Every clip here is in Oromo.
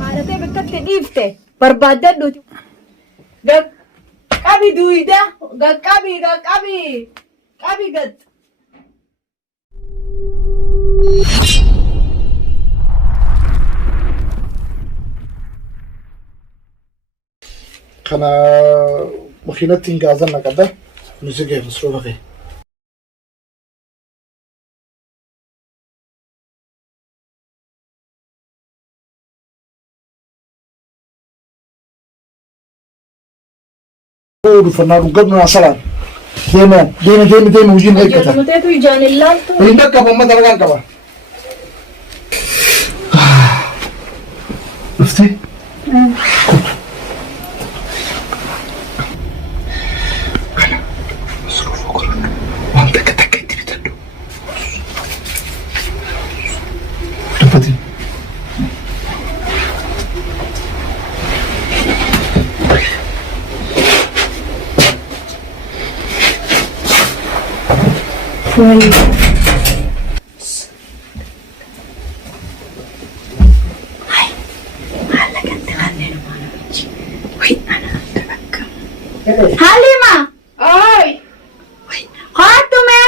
Haalatee bakkatti dhiifte barbaadadhuuti. Qabi duwida qabi gad. Kana makiinattiin gaazan naqadha nusigee masruufa kee. Dhufannaa dhuggabnu asalaan deeme hojiin eeggata. Jalmateetu ijaan illaaltu. Hin dhaqqaba amma dalagaan qaba. Dhuftee? Wait. Hai, malah ganti-ganti nama aja. Wait, anak terekam. Halima, oi. Wait, hatu me.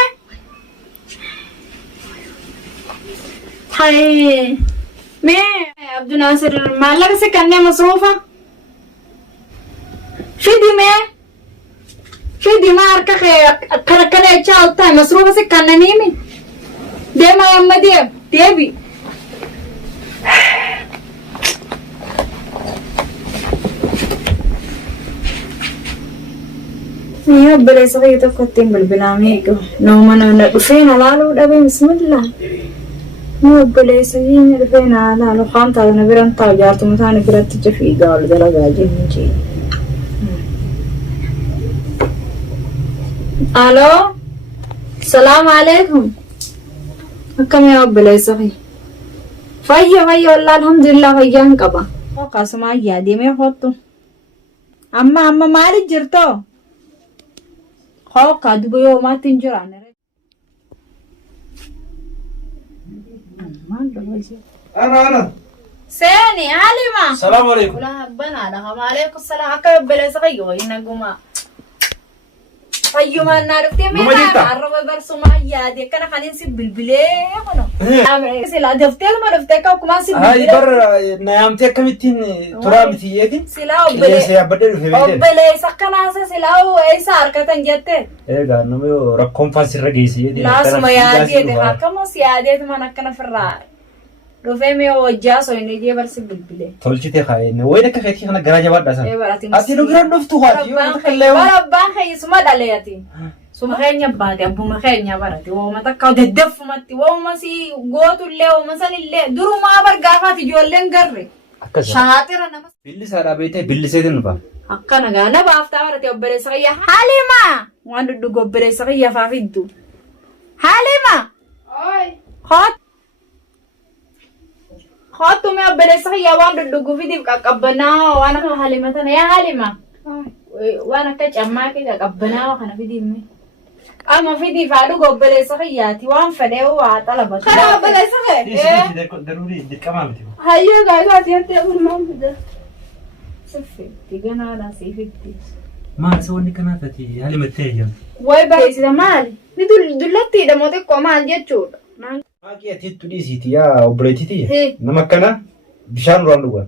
Hai, me Abdul Nasir malah kasi kanne masrufa. Fidi me. في دمار كركنا يشالتا مصروفة سكنا نيمي ديما يا ديبي يا بلا صغير تفكتين بالبناميكو نومنا ندفين على دابي بسم الله يا بلا صغير ندفين على خانتا نبرن طاجارتو متاني برات تجفي قال دلغا جينجي الو السلام عليكم كم يا رب لا يسخي فيا والله الحمد لله فيا انقبا قاسم يا دي ما خطو اما مالي جرتو خو قد بيو ما تنجران انا سيني علما السلام عليكم ولا بنا لها عليكم السلام اكب بلا سخي وينقما فيما نعرفتي مين عرب برسوما يادي كنا خلين سي بلبلي كنو سلا دفتل ما دفتك وكما سي هاي بر نيامتي كمتين ترامتي يدي سلا يا بدل في وبلي سكنا سلا اي سار كتن جت ايه غانمو ركون فاسر رجيسي يدي لا سما يادي ده كما سيادي ما نكنا فرار رفيمي وجاسو ينجي برسي بلبلي تولجتي خاين وينك خيتي انا غراجه بعد ايه براتي اتي لو غران نفتو هاتي بربان خي سما دالياتي سما خينيا بادي ابو ما خينيا براتي وما تكاو ددف متي وما سي غوتو اللي وما سن اللي درو ما برغافات جولن غري شاطر انا بيلي سارا بيته بيلي سيدن با اكنا غانا بافتا براتي وبري سقيا حليمه واندو دغ وبري سقيا فافيدو حليمه اوي خاط तुम्हें अब बड़े सही यावान डुगु भी दिव का कब्बना वाना का हालिमा था नया हालिमा वाना का चम्मा के का कब्बना वाना भी दिव में ama في दिव आलू गोबरे सही याती वान फडे वो आता लबा खराब बड़े सही ضروري دي كمان بتي هيا قاعد ياتي اول ما بدا سفي تيجانا لا سيفتي ما سووني كناتتي هل متيجا way بس ده مال دلتي ده موتي كمان دي تشود Maki ati tudi siti ya obletiti nama kana bishan randu ga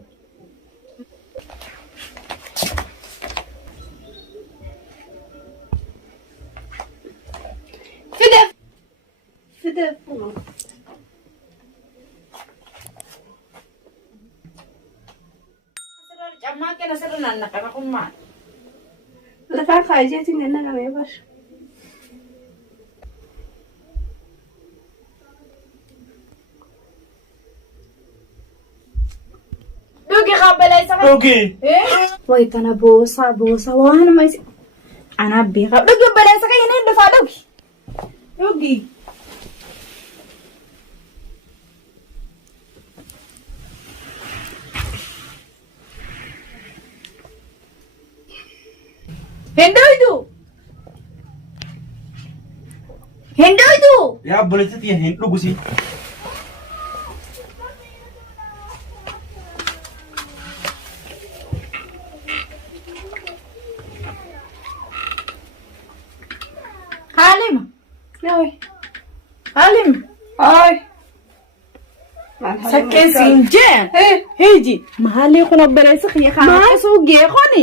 fide jamma ke nasar nan na kana kuma la ka khaje tin nan ga me bash دوكي خبلي سكت اوكي ويت انا بوسا وانا ما انا بيخ دوكي بلي سكت ينين دفا دوكي هندويدو يا بوليتي هندو غسي Ay. Sakkeen siin jeen. Heeji maali kun obboleessa kiyya kana keessoo geekoni.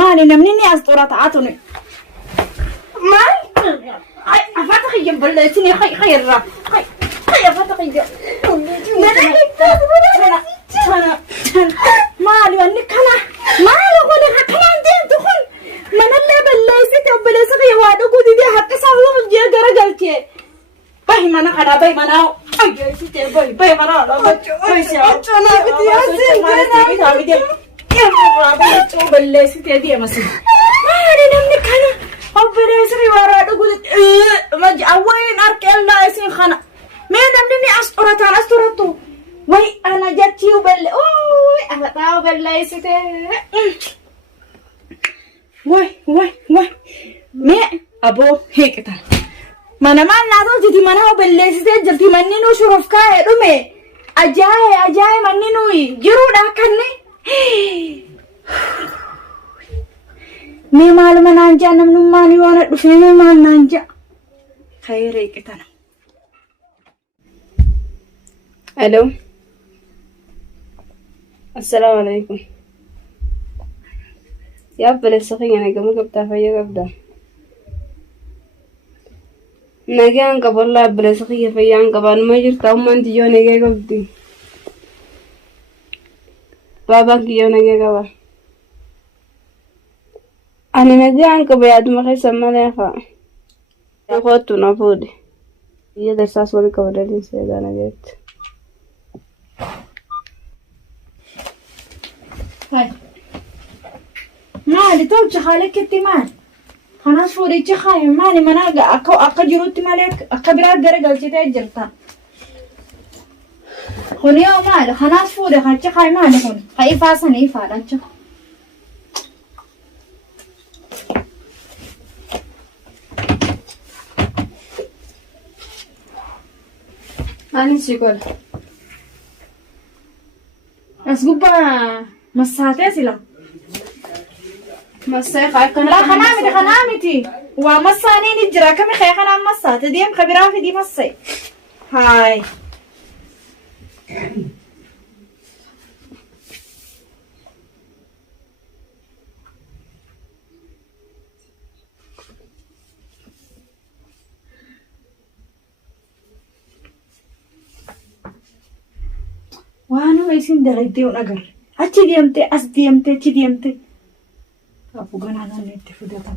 Maali namni ni as xura taatuni. Maal? Ay afata kiyya balleessini khayra. Ay afata kiyya. Maali wanni kana. Maali kun kana deemtu kun. Manallee balleessite obboleessa kiyya waa dhuguu didee harka isaa jee garagalchee. Bahi mana kana bahi mana. Ay site bahi mana. Bahi si achana biti. Balleessite deemasi. Maali namni kana. obboleessi riwaara dhugu maji awwayn arkella isin khana mee namni ni as turatu way ana jatti ubelle oy afata ubelle isite way me abo hekta mana man na to jiti mana ubelle isite jirti manni no shurof ka edume ajaye manni no jiru da kanne me maluma nanja namnu mani wana dufene man nanja khayre kitana hello assalamu alaikum ya bale sakhiya na gamu gabta faya gabda nagan gaballa bale sakhiya faya gaban majir tawman diyo nege gabdi baba kiyo nege gaba أنا مجان كبياد مخي سمانيخا يخوتو نفودي يدر ساس ولي كبيرين سيدانا جيت هاي مالي توجه خالك كتمان خلاص فوري تخاي مالي مناقا أكا جروتي مالك أكبرات قرقل تتأجرتا خوني يو مالي خلاص فوري خالك خاي مالي خوني خاي فاسن إيفادا تشخ أنا سيقول أسقوبا مساتي سلا مساي خاي كنا لا خنامتي ومساني نجرا كم خي خنام مسات ديم خبرة في دي مسي هاي وانا ما يصير دريتي ونقر أشي ديمتي أس ديمتي أشي ديمتي أبو جانا أنا نتي فديتا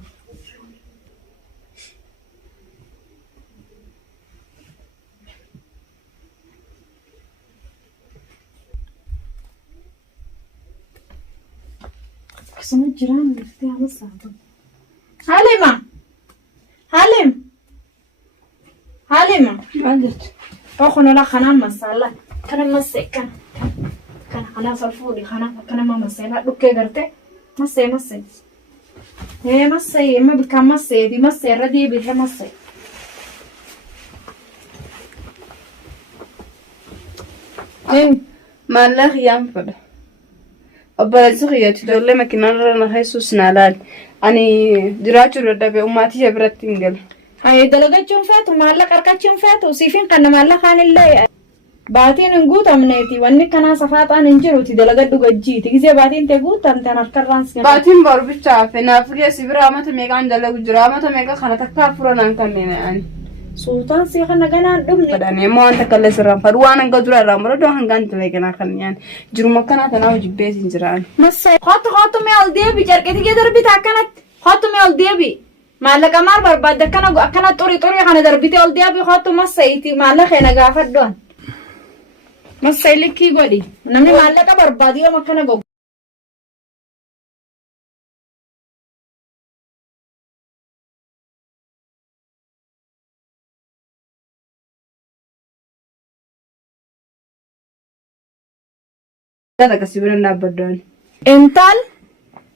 أصلا الجيران بيفتحوا على الصعب حالمة عندك أخونا لا خنام مسألة كان مسي كان خلاص الفولي كان ما مسي لا دوكي غرتي مسي هي مسي ما بكم مسي دي مسي ردي بيه مسي ما لا خيام فله أبغى زغية تدور ما كنا نرى هيسوس نالال أني دراجة ردبي أماتي جبرت تنقل هاي دلقتهم فاتوا مالك أركتهم فاتوا سيفين كنا مالك عن اللي باتين نقول أمنيتي واني كنا صفات أنا نجروتي دلقت دوجيتي كذا باتين تقول تنتن أركرانس باتين باربيتشا في نافريا سبرا ما تميك عند دلق جرا ما تميك خنا تكافرا نكملنا يعني سلطان سيخنا جنا دمني بدأني ما أنت كلا سرام فروان قدرة رامرو ده هنقان تلاقينا خلني يعني جرو مكان أنا وجيب بيت إنجران مسي خاطو ميال ديبي جركتي كده ربي تاكنت خاطو ميال ديبي مالك أمر برباد كنا طوري خنا دربيتي أول ديبي خاطو مسيتي مالك هنا قافت دون مسي لكي قولي نمني مالك بربادي وما كنا جو هذا كسبنا بدون انتال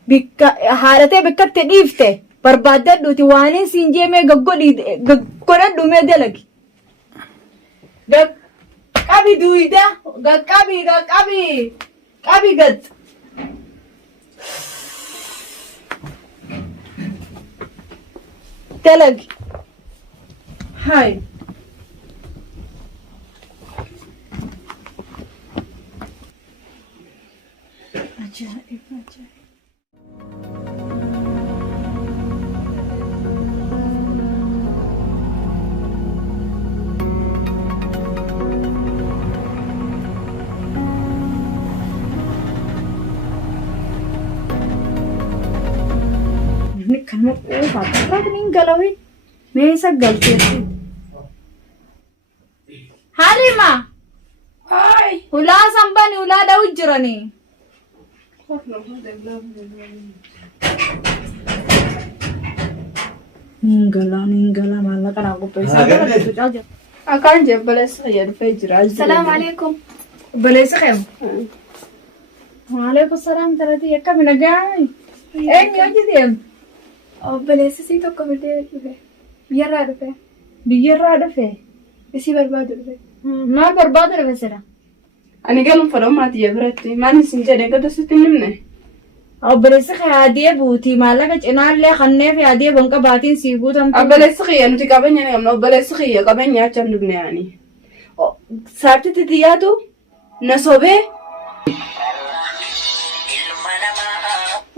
بك حالته بك تديفته بربادة دوتي وانين سينجي مي غقودي دومي دلك غقابي دويدا غقابي غد دلك هاي Ajaa'iba. Ini kan mau apa nih galauin? Mesa galteetti. Halima. Hai. Ulaa sambani ulaa da'u jirani. Ninggala malah kan aku pesa. Akan je balesa ya dhufee jira. السلام عليكم. Balesa qeem. Waalaikum salaam tarati akka minagai. Eenyu deem? بليسسي توكو بدي dhufe. Biyyarraa dhufe. Biyyarraa dhufe. Isii barbaadu dhufe. Maal barbaadu dhufe sira? Ani galum fadha ummati ya biratti. Maani sin jedhe gada sitti nimne. Obboleessi kee adii buuti maallaqa cinaallee kannee fi adii bonqa baatiin sii guutamtu. Obboleessi kiyya nuti qabeenya ni qabna. Obboleessi kiyya qabeenya achaan dhufne yaani. Saabtitti xiyyaatu na sobee.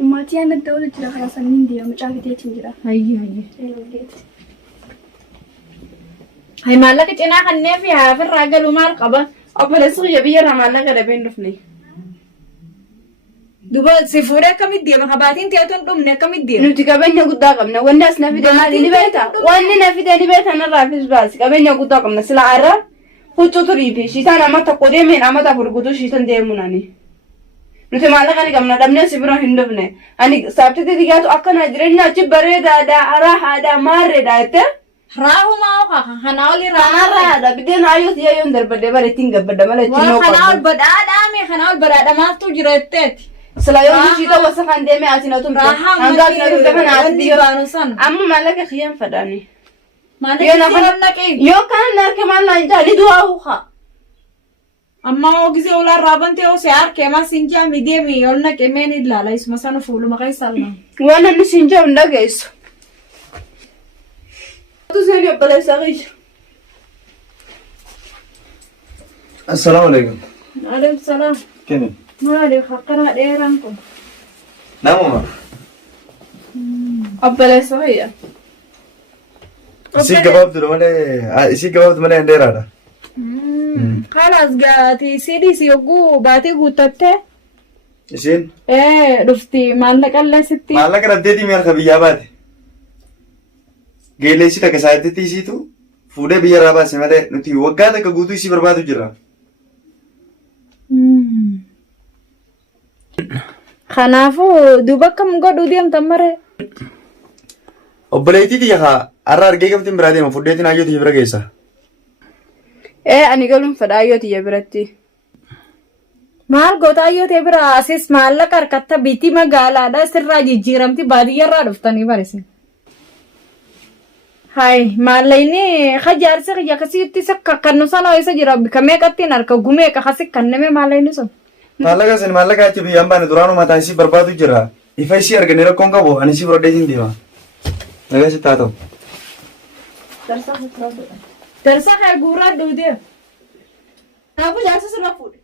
Ummati aan adda walitti jira karaa sanii hin deemu mucaa fiteetiin jira. Hayyi. Hay maallaqa cinaa kannee fi haafirraa galu maal qaba? Obboleessi kiyya biyyarraa maallaqa dhabeen dhufne. Duba si fuudhee akkamitti deema? Habaatiin teetuun dhumne akkamitti deema? Nuti qabeenya guddaa qabna. Wanni as na fide maali ni beekta? Wanni na fide ni beekta narraafis baasi. Qabeenya guddaa qabna. Sila arra huccuu turii fi shiitaan amma tokko deemeen amma ta'a gurgutuu shiitan deemu nani. Nuti maallaqa ni qabna. Dhabnee si bira hin dhufne. Ani saabtitti xiyyaatu akkana jireenya achi bareedaadha, arahaadha, maarreedha jettee. Raahumaa okaa kanaa olii Kanarraadha. Biddeen hayyoo siyaa yoon darbadee bara ittiin gabbadda mala ittiin waan kanaa ol oqaddu. badhaadhaame kanaa ol badhaadhamaaftuu jira jetteeti. Sila yoon shiita wasa kan deeme ati na tumte. Hanga ati na tumte kana ati wanti yoo. baanu sana. Amma maallaqa kiyyaan fadhaani. Maallaqa siran naqee. Yoo kan narke maal naan jaali du'aa uha. Amma ogisee ulaan raabantee osoo harkee mas hin jaamne deemi ol naqee meen ilaala isuma sana fuuluma keessa alma. Waan inni siin jedhu hin dhageessu. Tu seen obboleessa kiyya. Assalamu alaikum. Alaykum salaam. Kini. Maali haqqana dheeraan kun. Namuma. Obboleessa kiyya. Isi gabaabdu malee hin dheeraadha. Kalaas gaati siidis yogguu baatee guuttattee. Isiin Dhufti maallaqallee sitti. maallaqa dhabdeetii mi'a harka biyyaa baate. Geelleessi takka saayititti isiitu fuudhee biyyarraa baase malee nuti waggaa takka guutuu isii barbaadu jirra. Kanaafuu duuba akkam godhuu deemtan maree. Obboleettii xiyya haa har'a argee gamtiin biraa deema fudheetiin hayyootii bira geessa. Ani galuun fadha hayyoo tiyya biratti. Maal goota hayyoo ta'e bira asis maallaqa harkatta biitii magaalaadha sirraa jijjiiramti baadiyyaarraa dhuftanii barreessin. Hai maallayni hajaarsi kiyya akkasitti kan nu sana isa jira kamee qattiin harka gumee qakasi kan name maallayni sun. Maallaqa sin maallaqa achi biyyaan baane duraanuu mataa isii barbaadu jira. Ifa isii arganii rakkoon qabu ani isii fudhadheetiin deema. Nagaa sitti haa ta'u. Darsaa kee guuraa duudee. Kanaafuu jaarsa sirra fuudhe.